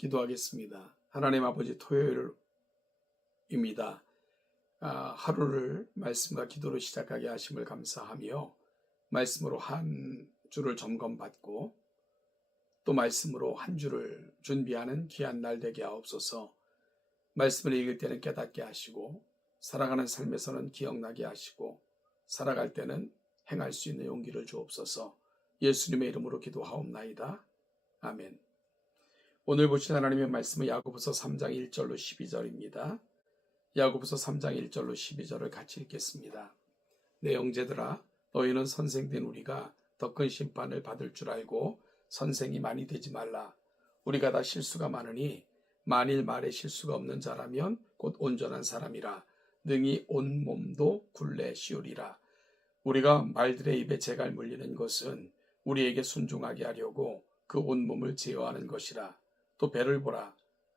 기도하겠습니다. 하나님 아버지, 토요일입니다. 하루를 말씀과 기도로 시작하게 하심을 감사하며 말씀으로 한 주를 점검받고 또 말씀으로 한 주를 준비하는 귀한 날 되게 하옵소서. 말씀을 읽을 때는 깨닫게 하시고 살아가는 삶에서는 기억나게 하시고 살아갈 때는 행할 수 있는 용기를 주옵소서. 예수님의 이름으로 기도하옵나이다. 아멘. 오늘 보신 하나님의 말씀은 야고보서 3장 1절로 12절입니다. 야고보서 3장 1절로 12절을 같이 읽겠습니다. 내 형제들아, 너희는 선생된 우리가 더 큰 심판을 받을 줄 알고 선생이 많이 되지 말라. 우리가 다 실수가 많으니 만일 말에 실수가 없는 자라면 곧 온전한 사람이라 능히 온 몸도 굴레 씌우리라. 우리가 말들의 입에 재갈 물리는 것은 우리에게 순종하게 하려고 그 온 몸을 제어하는 것이라. 또 배를 보라.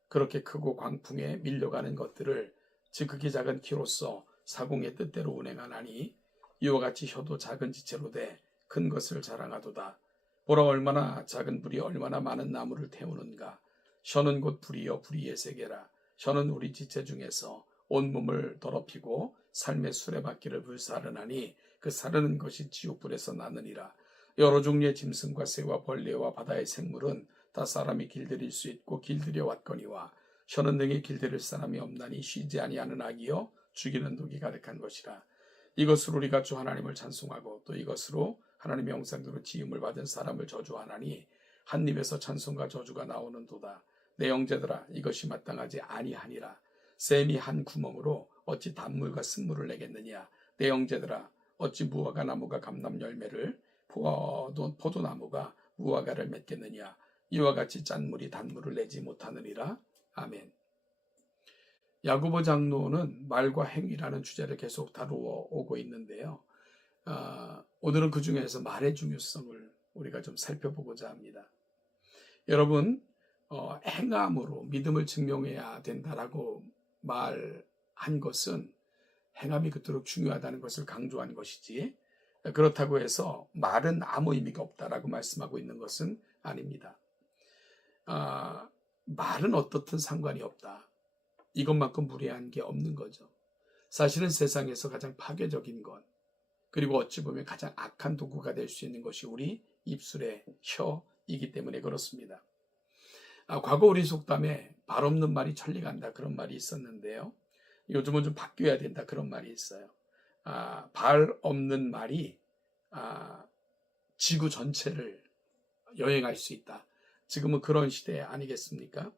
그렇게 크고 광풍에 밀려가는 것들을 지극히 작은 키로서 사공의 뜻대로 운행하나니 이와 같이 혀도 작은 지체로 돼 큰 것을 자랑하도다. 보라, 얼마나 작은 불이 얼마나 많은 나무를 태우는가. 혀는 곧 불이요 불의의 세계라. 혀는 우리 지체 중에서 온몸을 더럽히고 삶의 수레바퀴를 불사르나니 그 사르는 것이 지옥불에서 나느니라. 여러 종류의 짐승과 새와 벌레와 바다의 생물은 다 사람이 길들일 수 있고 길들여 왔거니와 혀는 등에 길들일 사람이 없나니 쉬지 아니하는 악이요 죽이는 독이 가득한 것이라. 이것으로 우리가 주 하나님을 찬송하고 또 이것으로 하나님의 형상대로 지음을 받은 사람을 저주하나니 한 입에서 찬송과 저주가 나오는도다. 내 형제들아, 이것이 마땅하지 아니하니라. 샘이 한 구멍으로 어찌 단물과 쓴물을 내겠느냐. 내 형제들아, 어찌 무화과 나무가 감람 열매를 포도나무가 무화과를 맺겠느냐. 이와 같이 짠물이 단물을 내지 못하느니라. 아멘. 야고보 장로는 말과 행위라는 주제를 계속 다루어 오고 있는데요. 오늘은 그 중에서 말의 중요성을 우리가 좀 살펴보고자 합니다. 여러분, 행함으로 믿음을 증명해야 된다라고 말한 것은 행함이 그토록 중요하다는 것을 강조한 것이지, 그렇다고 해서 말은 아무 의미가 없다라고 말씀하고 있는 것은 아닙니다. 말은 어떻든 상관이 없다. 이것만큼 무례한 게 없는 거죠. 사실은 세상에서 가장 파괴적인 것, 그리고 어찌 보면 가장 악한 도구가 될 수 있는 것이 우리 입술의 혀이기 때문에 그렇습니다. 과거 우리 속담에 발 없는 말이 천리 간다, 그런 말이 있었는데요. 요즘은 좀 바뀌어야 된다, 그런 말이 있어요. 발 없는 말이 지구 전체를 여행할 수 있다. 지금은 그런 시대 아니겠습니까?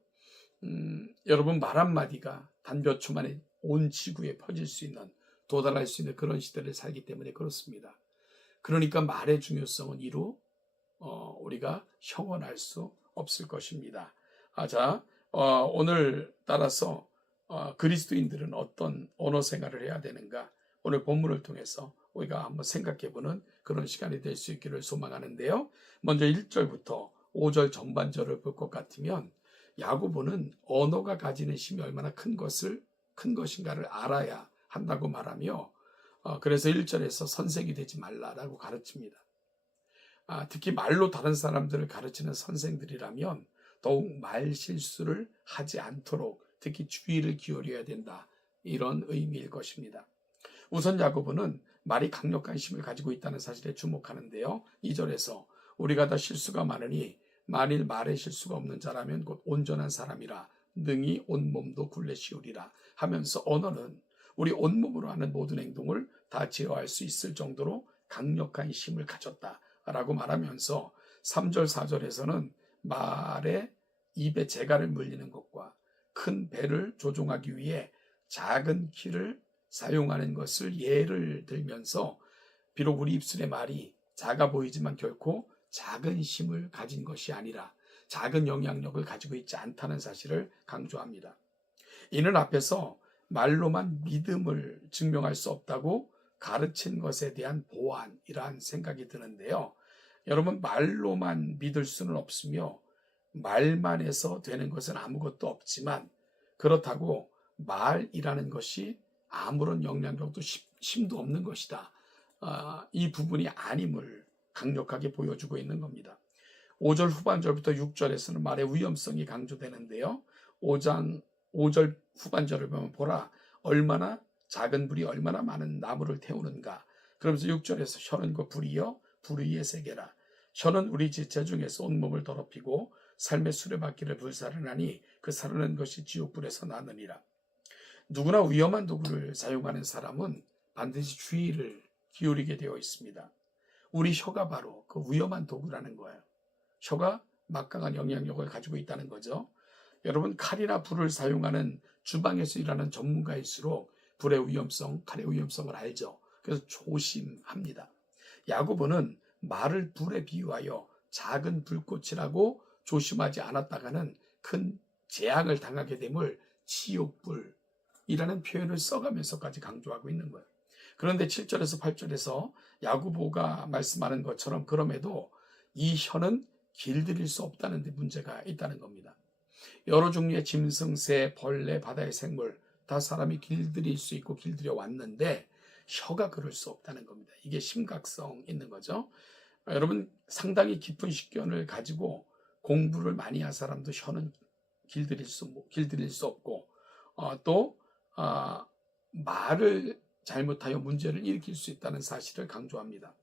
여러분, 말 한마디가 단 몇 초 만에 온 지구에 퍼질 수 있는, 도달할 수 있는 그런 시대를 살기 때문에 그렇습니다. 그러니까 말의 중요성은 이루 우리가 형언할 수 없을 것입니다. 오늘 따라서 그리스도인들은 어떤 언어 생활을 해야 되는가, 오늘 본문을 통해서 우리가 한번 생각해보는 그런 시간이 될 수 있기를 소망하는데요. 먼저 1절부터 5절 전반절을 볼 것 같으면 야고보는 언어가 가지는 힘이 얼마나 큰 것인가를 알아야 한다고 말하며, 그래서 1절에서 선생이 되지 말라라고 가르칩니다. 특히 말로 다른 사람들을 가르치는 선생들이라면 더욱 말 실수를 하지 않도록 특히 주의를 기울여야 된다, 이런 의미일 것입니다. 우선 야고보는 말이 강력한 힘을 가지고 있다는 사실에 주목하는데요. 2절에서 우리가 다 실수가 많으니 만일 말에 실수가 없는 자라면 곧 온전한 사람이라 능히 온몸도 굴레 씌우리라 하면서 언어는 우리 온몸으로 하는 모든 행동을 다 제어할 수 있을 정도로 강력한 힘을 가졌다라고 말하면서 3절 4절에서는 말에 입에 재갈을 물리는 것과 큰 배를 조종하기 위해 작은 키를 사용하는 것을 예를 들면서 비록 우리 입술의 말이 작아 보이지만 결코 작은 힘을 가진 것이 아니라 작은 영향력을 가지고 있지 않다는 사실을 강조합니다. 이는 앞에서 말로만 믿음을 증명할 수 없다고 가르친 것에 대한 보완이라는 생각이 드는데요. 여러분, 말로만 믿을 수는 없으며 말만 해서 되는 것은 아무것도 없지만, 그렇다고 말이라는 것이 아무런 영향력도 힘도 없는 것이다, 이 부분이 아님을 강력하게 보여주고 있는 겁니다. 5절 후반절부터 6절에서는 말의 위험성이 강조되는데요. 5장 5절 후반절을 보면 보라 얼마나 작은 불이 얼마나 많은 나무를 태우는가. 그러면서 6절에서 혀는 그 불이여 불 위에 새겨라. 혀는 우리 지체 중에서 온몸을 더럽히고 삶의 수레바퀴를 불사르나니 그 사르는 것이 지옥불에서 나느니라. 누구나 위험한 도구를 사용하는 사람은 반드시 주의를 기울이게 되어 있습니다. 우리 혀가 바로 그 위험한 도구라는 거예요. 혀가 막강한 영향력을 가지고 있다는 거죠. 여러분, 칼이나 불을 사용하는 주방에서 일하는 전문가일수록 불의 위험성, 칼의 위험성을 알죠. 그래서 조심합니다. 야고보는 말을 불에 비유하여 작은 불꽃이라고 조심하지 않았다가는 큰 재앙을 당하게 됨을 지옥불이라는 표현을 써가면서까지 강조하고 있는 거예요. 그런데 7절에서 8절에서 야고보가 말씀하는 것처럼 그럼에도 이 혀는 길들일 수 없다는 데 문제가 있다는 겁니다. 여러 종류의 짐승, 새, 벌레, 바다의 생물 다 사람이 길들일 수 있고 길들여 왔는데 혀가 그럴 수 없다는 겁니다. 이게 심각성 있는 거죠. 여러분, 상당히 깊은 식견을 가지고 공부를 많이 한 사람도 혀는 길들일 수 없고 또 말을 잘못하여 문제를 일으킬 수 있다는 사실을 강조합니다.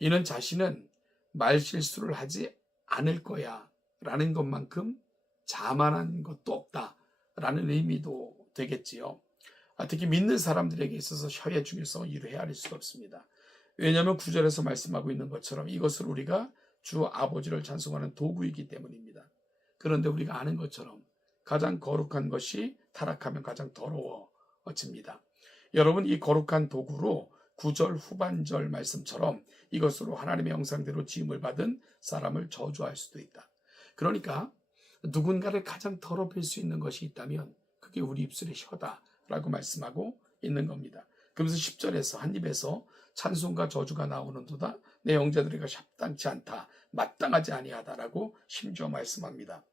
이는 자신은 말 실수를 하지 않을 거야 라는 것만큼 자만한 것도 없다 라는 의미도 되겠지요. 특히 믿는 사람들에게 있어서 혀의 중요성을 이루 헤아릴 수가 없습니다. 왜냐하면 9절에서 말씀하고 있는 것처럼 이것을 우리가 주 아버지를 찬송하는 도구이기 때문입니다. 그런데 우리가 아는 것처럼 가장 거룩한 것이 타락하면 가장 더러워집니다. 여러분, 이 거룩한 도구로 9절 후반절 말씀처럼 이것으로 하나님의 형상대로 지음을 받은 사람을 저주할 수도 있다. 그러니까 누군가를 가장 더럽힐 수 있는 것이 있다면 그게 우리 입술의 혀다라고 말씀하고 있는 겁니다. 그러면서 10절에서 한 입에서 찬송과 저주가 나오는도다 내 형제들에게 합당치 않다 마땅하지 아니하다라고 심지어 말씀합니다.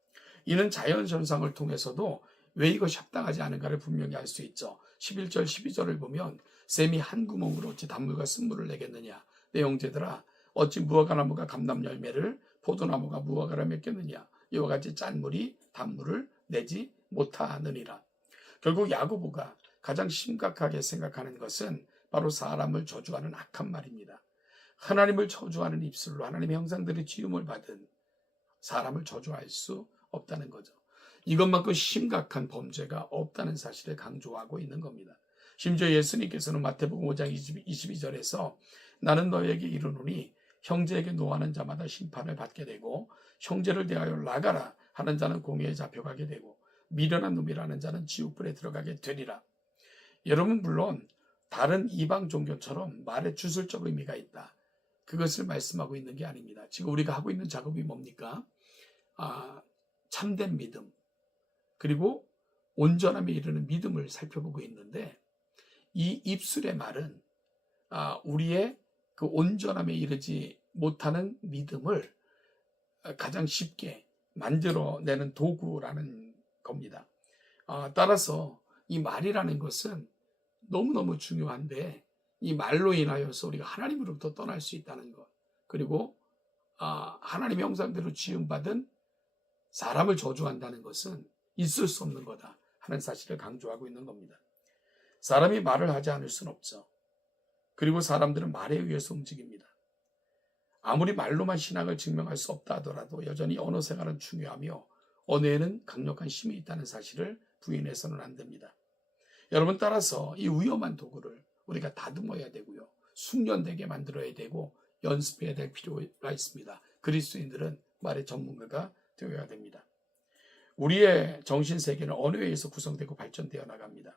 이는 자연현상을 통해서도 왜 이것이 합당하지 않은가를 분명히 알 수 있죠. 11절 12절을 보면 샘이 한 구멍으로 어찌 단물과 쓴물을 내겠느냐 내 형제들아 어찌 무화과나무가 감람 열매를 포도나무가 무화과를 맺겠느냐 이와 같이 짠물이 단물을 내지 못하느니라. 결국 야고보가 가장 심각하게 생각하는 것은 바로 사람을 저주하는 악한 말입니다. 하나님을 저주하는 입술로 하나님의 형상들의 지음을 받은 사람을 저주할 수 없다는 거죠. 이것만큼 심각한 범죄가 없다는 사실을 강조하고 있는 겁니다. 심지어 예수님께서는 마태복음 5장 22절에서 나는 너에게 이르노니 형제에게 노하는 자마다 심판을 받게 되고 형제를 대하여 나가라 하는 자는 공회에 잡혀가게 되고 미련한 놈이라는 자는 지옥불에 들어가게 되리라. 여러분, 물론 다른 이방 종교처럼 말에 주술적 의미가 있다. 그것을 말씀하고 있는 게 아닙니다. 지금 우리가 하고 있는 작업이 뭡니까? 참된 믿음 그리고 온전함에 이르는 믿음을 살펴보고 있는데 이 입술의 말은 우리의 그 온전함에 이르지 못하는 믿음을 가장 쉽게 만들어내는 도구라는 겁니다. 따라서 이 말이라는 것은 너무너무 중요한데 이 말로 인하여서 우리가 하나님으로부터 떠날 수 있다는 것 그리고 하나님의 형상대로 지음받은 사람을 저주한다는 것은 있을 수 없는 거다 하는 사실을 강조하고 있는 겁니다. 사람이 말을 하지 않을 수는 없죠. 그리고 사람들은 말에 의해서 움직입니다. 아무리 말로만 신앙을 증명할 수 없다 하더라도 여전히 언어 생활은 중요하며 언어에는 강력한 힘이 있다는 사실을 부인해서는 안 됩니다. 여러분, 따라서 이 위험한 도구를 우리가 다듬어야 되고요. 숙련되게 만들어야 되고 연습해야 될 필요가 있습니다. 그리스도인들은 말의 전문가가 되어야 됩니다. 우리의 정신세계는 언어에 의해서 구성되고 발전되어 나갑니다.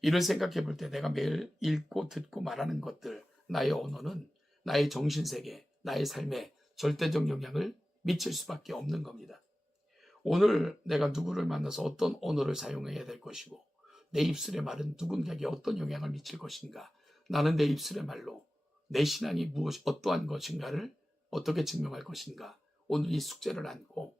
이를 생각해 볼 때 내가 매일 읽고 듣고 말하는 것들, 나의 언어는 나의 정신세계, 나의 삶에 절대적 영향을 미칠 수밖에 없는 겁니다. 오늘 내가 누구를 만나서 어떤 언어를 사용해야 될 것이고 내 입술의 말은 누군가에게 어떤 영향을 미칠 것인가, 나는 내 입술의 말로 내 신앙이 어떠한 것인가를 어떻게 증명할 것인가, 오늘 이 숙제를 안고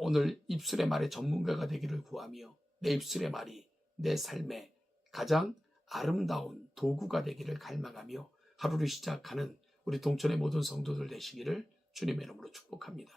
오늘 입술의 말의 전문가가 되기를 구하며 내 입술의 말이 내 삶의 가장 아름다운 도구가 되기를 갈망하며 하루를 시작하는 우리 동천의 모든 성도들 되시기를 주님의 이름으로 축복합니다.